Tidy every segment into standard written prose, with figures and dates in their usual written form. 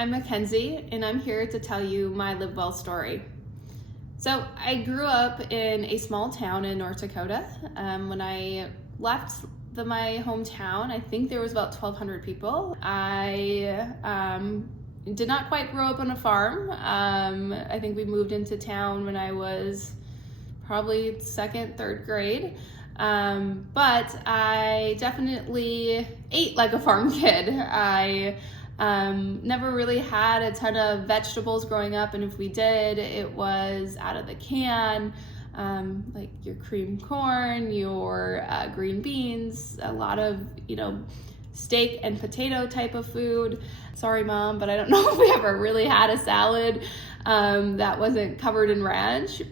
I'm Mackenzie, and I'm here to tell you my LivWell story. So I grew up in a small town in North Dakota. When I left my hometown, I think there was about 1,200 people. I did not quite grow up on a farm. I think we moved into town when I was probably second, third grade. But I definitely ate like a farm kid. I never really had a ton of vegetables growing up, and if we did, it was out of the can, like your cream corn, your green beans, a lot of, steak and potato type of food. Sorry, Mom, but I don't know if we ever really had a salad that wasn't covered in ranch,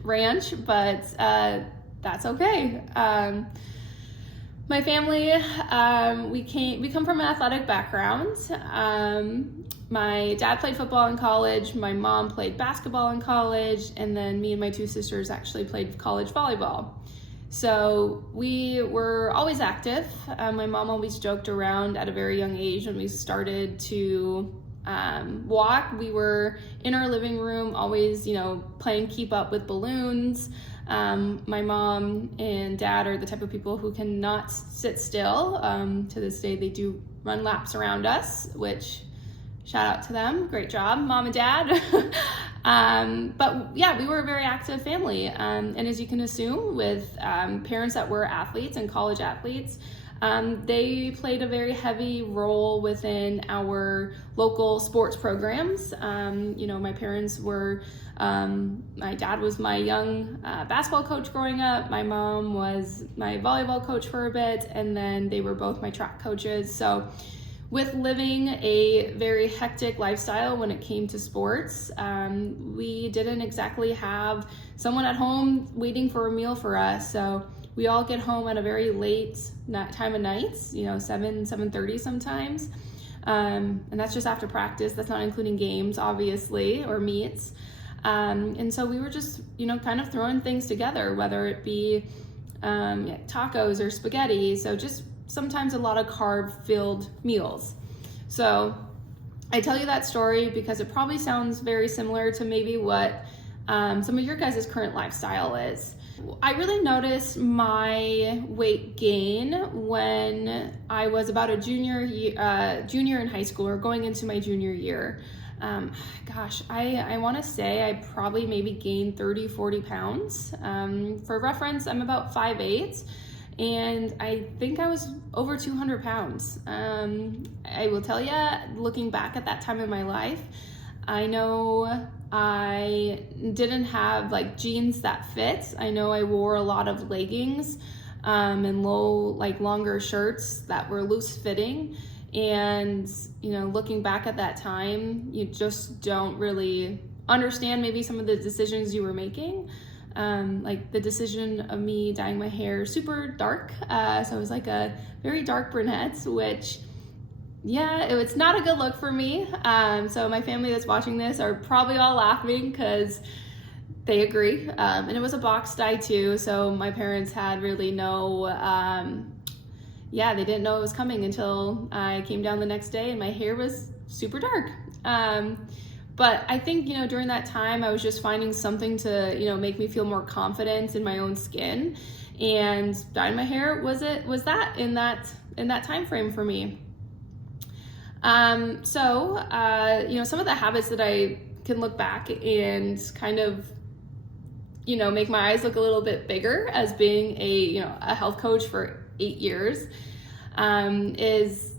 but that's okay. My family, we come from an athletic background. My dad played football in college, my mom played basketball in college, and then me and my two sisters actually played college volleyball. So we were always active. My mom always joked around at a very young age when we started to walk. We were in our living room always, playing keep up with balloons. My mom and dad are the type of people who cannot sit still. To this day, they do run laps around us, which shout out to them. Great job, Mom and Dad. But yeah, we were a very active family. And as you can assume, with parents that were athletes and college athletes, they played a very heavy role within our local sports programs. My parents were, my dad was my young basketball coach growing up. My mom was my volleyball coach for a bit, and then they were both my track coaches. So with living a very hectic lifestyle when it came to sports, we didn't exactly have someone at home waiting for a meal for us. So we all get home at a very late time of nights, 7:30 sometimes. And that's just after practice. That's not including games, obviously, or meets. And so we were just, kind of throwing things together, whether it be tacos or spaghetti. So just sometimes a lot of carb-filled meals. So I tell you that story because it probably sounds very similar to maybe what some of your guys' current lifestyle is. I really noticed my weight gain when I was about a junior in high school, or going into my junior year. I want to say I probably maybe gained 30-40 pounds. For reference, I'm about 5'8", and I think I was over 200 pounds. I will tell you, looking back at that time in my life, I know I didn't have jeans that fit. I know I wore a lot of leggings and longer shirts that were loose fitting. And, looking back at that time, you just don't really understand maybe some of the decisions you were making. Like the decision of me dyeing my hair super dark. So it was like a very dark brunette, which, yeah, it's not a good look for me. So my family that's watching this are probably all laughing because they agree. And it was a box dye too. So my parents had really no, they didn't know it was coming until I came down the next day and my hair was super dark. But I think, during that time, I was just finding something to, make me feel more confident in my own skin. And dyeing my hair was that in that time frame for me. Some of the habits that I can look back and kind of, make my eyes look a little bit bigger as being a health coach for 8 years, is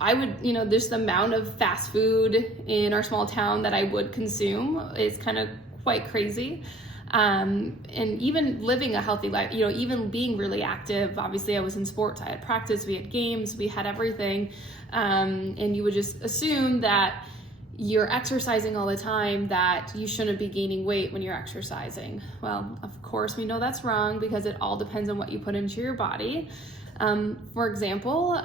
I would, just the amount of fast food in our small town that I would consume is kind of quite crazy. And even living a healthy life, even being really active. Obviously I was in sports, I had practice, we had games, we had everything. And you would just assume that you're exercising all the time, that you shouldn't be gaining weight when you're exercising. Well, of course we know that's wrong because it all depends on what you put into your body. For example,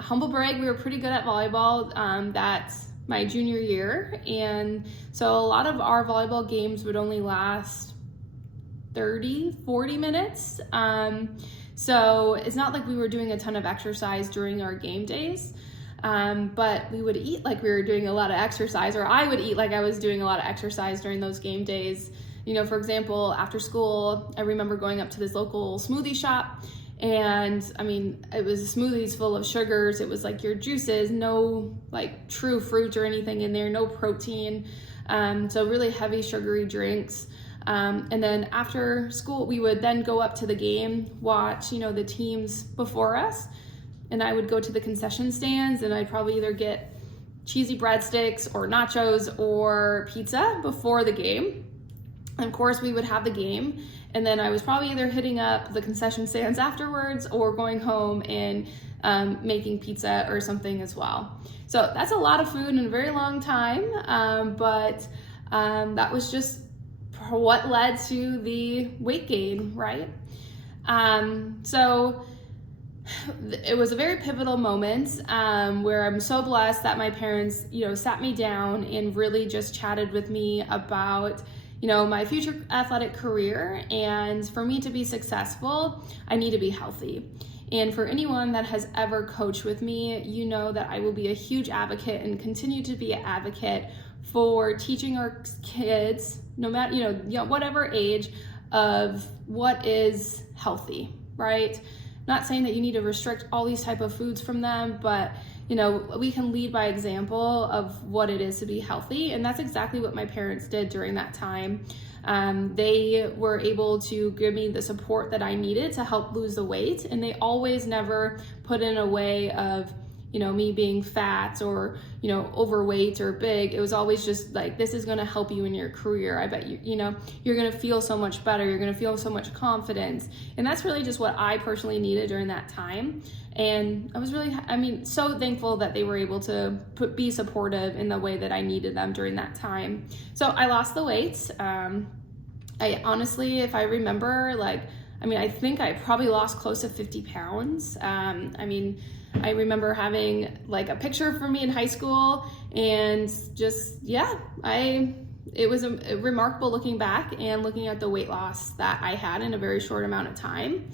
humble brag, we were pretty good at volleyball. That's my junior year. And so a lot of our volleyball games would only last 30-40 minutes. So it's not like we were doing a ton of exercise during our game days. But we would eat like we were doing a lot of exercise, or I would eat like I was doing a lot of exercise during those game days. For example, after school, I remember going up to this local smoothie shop, and it was smoothies full of sugars. It was like your juices, no like true fruit or anything in there, no protein. So really heavy sugary drinks. And then after school, we would then go up to the game, watch, the teams before us. And I would go to the concession stands, and I'd probably either get cheesy breadsticks or nachos or pizza before the game. And of course, we would have the game. And then I was probably either hitting up the concession stands afterwards or going home and making pizza or something as well. So that's a lot of food in a very long time. But that was just what led to the weight gain, right? So it was a very pivotal moment where I'm so blessed that my parents, sat me down and really just chatted with me about, my future athletic career. And for me to be successful, I need to be healthy. And for anyone that has ever coached with me, that I will be a huge advocate and continue to be an advocate for teaching our kids, no matter, whatever age, of what is healthy, right? Not saying that you need to restrict all these type of foods from them, but we can lead by example of what it is to be healthy. And that's exactly what my parents did during that time. They were able to give me the support that I needed to help lose the weight. And they always never put in a way of, me being fat or, overweight or big. It was always just like, this is going to help you in your career. I bet you're going to feel so much better. You're going to feel so much confidence. And that's really just what I personally needed during that time. And I was really, so thankful that they were able to be supportive in the way that I needed them during that time. So I lost the weight. I honestly, if I remember, I think I probably lost close to 50 pounds. I remember having like a picture for me in high school, and just, it was remarkable looking back and looking at the weight loss that I had in a very short amount of time.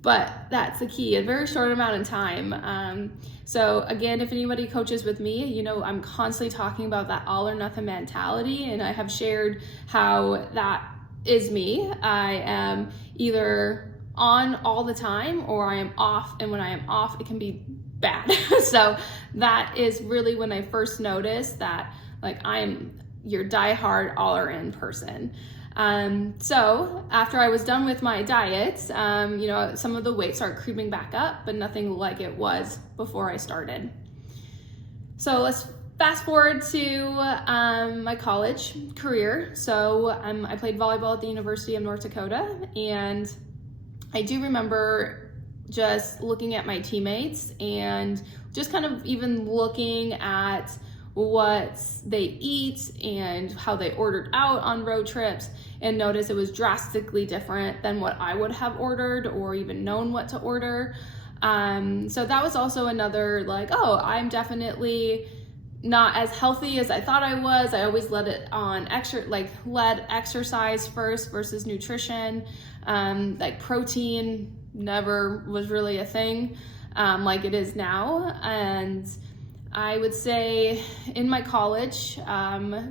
But that's the key, a very short amount of time. So again, if anybody coaches with me, I'm constantly talking about that all or nothing mentality, and I have shared how that is me. I am either on all the time or I am off, and when I am off, it can be bad. So that is really when I first noticed that I am your diehard all or in person. So after I was done with my diet, some of the weight started creeping back up, but nothing like it was before I started. So let's fast forward to my college career. So I played volleyball at the University of North Dakota, and I do remember just looking at my teammates and just kind of even looking at what they eat and how they ordered out on road trips, and notice it was drastically different than what I would have ordered or even known what to order. So that was also another I'm definitely not as healthy as I thought I was. I always led it on led exercise first versus nutrition. Protein never was really a thing like it is now. And I would say in my college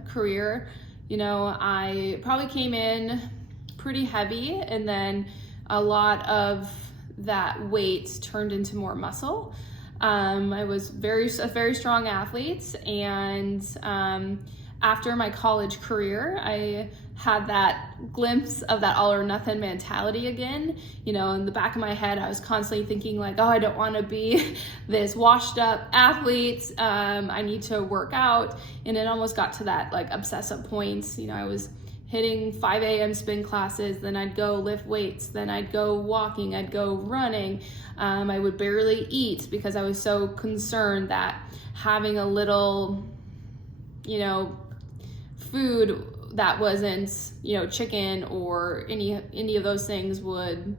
career, I probably came in pretty heavy, and then a lot of that weight turned into more muscle. I was a very strong athlete, and after my college career, I had that glimpse of that all or nothing mentality again. In the back of my head, I was constantly thinking I don't want to be this washed up athlete. I need to work out. And it almost got to that obsessive point. I was hitting 5 a.m. spin classes, then I'd go lift weights, then I'd go walking, I'd go running. I would barely eat because I was so concerned that having a little, food that wasn't, chicken or any of those things would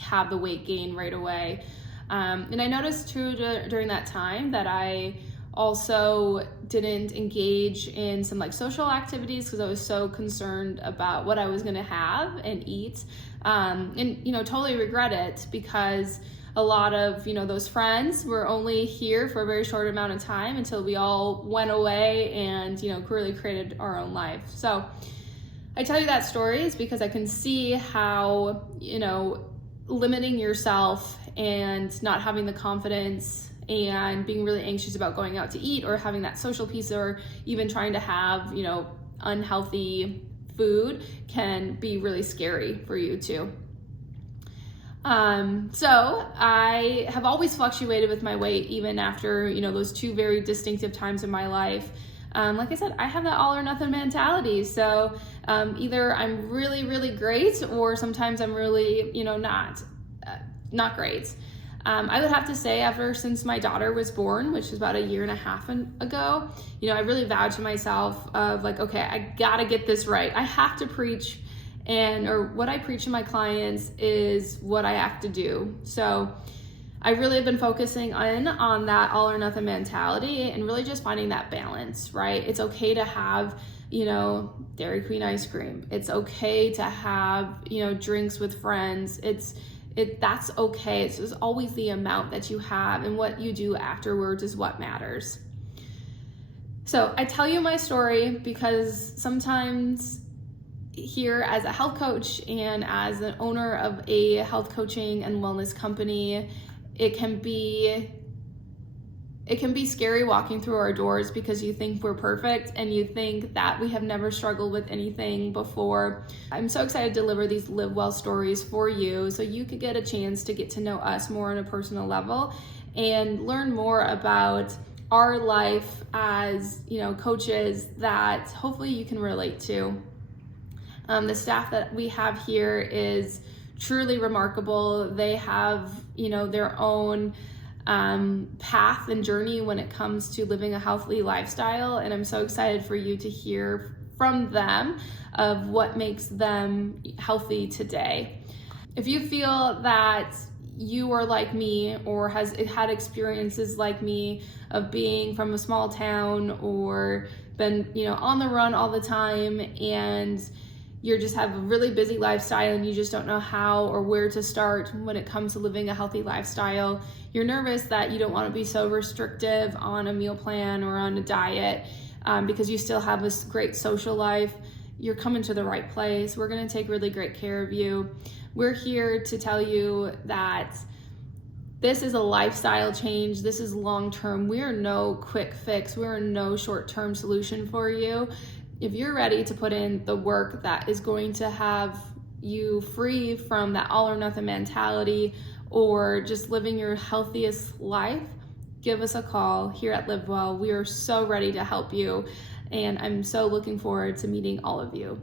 have the weight gain right away. And I noticed too during that time that I also didn't engage in some social activities because I was so concerned about what I was going to have and eat. And totally regret it, because a lot of, those friends were only here for a very short amount of time until we all went away and, really created our own life. So I tell you that story is because I can see how, limiting yourself and not having the confidence and being really anxious about going out to eat or having that social piece or even trying to have, unhealthy food can be really scary for you too. So I have always fluctuated with my weight even after, those two very distinctive times in my life. Like I said, I have that all or nothing mentality. So either I'm really, really great or sometimes I'm really, not great. I would have to say since my daughter was born, which was about a year and a half ago, I really vowed to myself of like, okay, I gotta get this right. I have to preach or what I preach to my clients is what I have to do. So I really have been focusing on that all or nothing mentality and really just finding that balance, right? It's okay to have, Dairy Queen ice cream. It's okay to have, drinks with friends. That's okay. It's just always the amount that you have, and what you do afterwards is what matters. So I tell you my story because sometimes here as a health coach and as an owner of a health coaching and wellness company, it can be scary walking through our doors because you think we're perfect and you think that we have never struggled with anything before. I'm so excited to deliver these LivWell stories for you so you could get a chance to get to know us more on a personal level and learn more about our life as, coaches that hopefully you can relate to. The staff that we have here is truly remarkable. They have, their own path and journey when it comes to living a healthy lifestyle. And I'm so excited for you to hear from them of what makes them healthy today. If you feel that you are like me or has had experiences like me of being from a small town or been, on the run all the time and you just have a really busy lifestyle and you just don't know how or where to start when it comes to living a healthy lifestyle, you're nervous that you don't want to be so restrictive on a meal plan or on a diet because you still have this great social life, you're coming to the right place. We're going to take really great care of you. We're here to tell you that this is a lifestyle change. This is long-term. We are no quick fix. We are no short-term solution for you. If you're ready to put in the work that is going to have you free from that all or nothing mentality or just living your healthiest life, give us a call here at LivWell. We are so ready to help you, and I'm so looking forward to meeting all of you.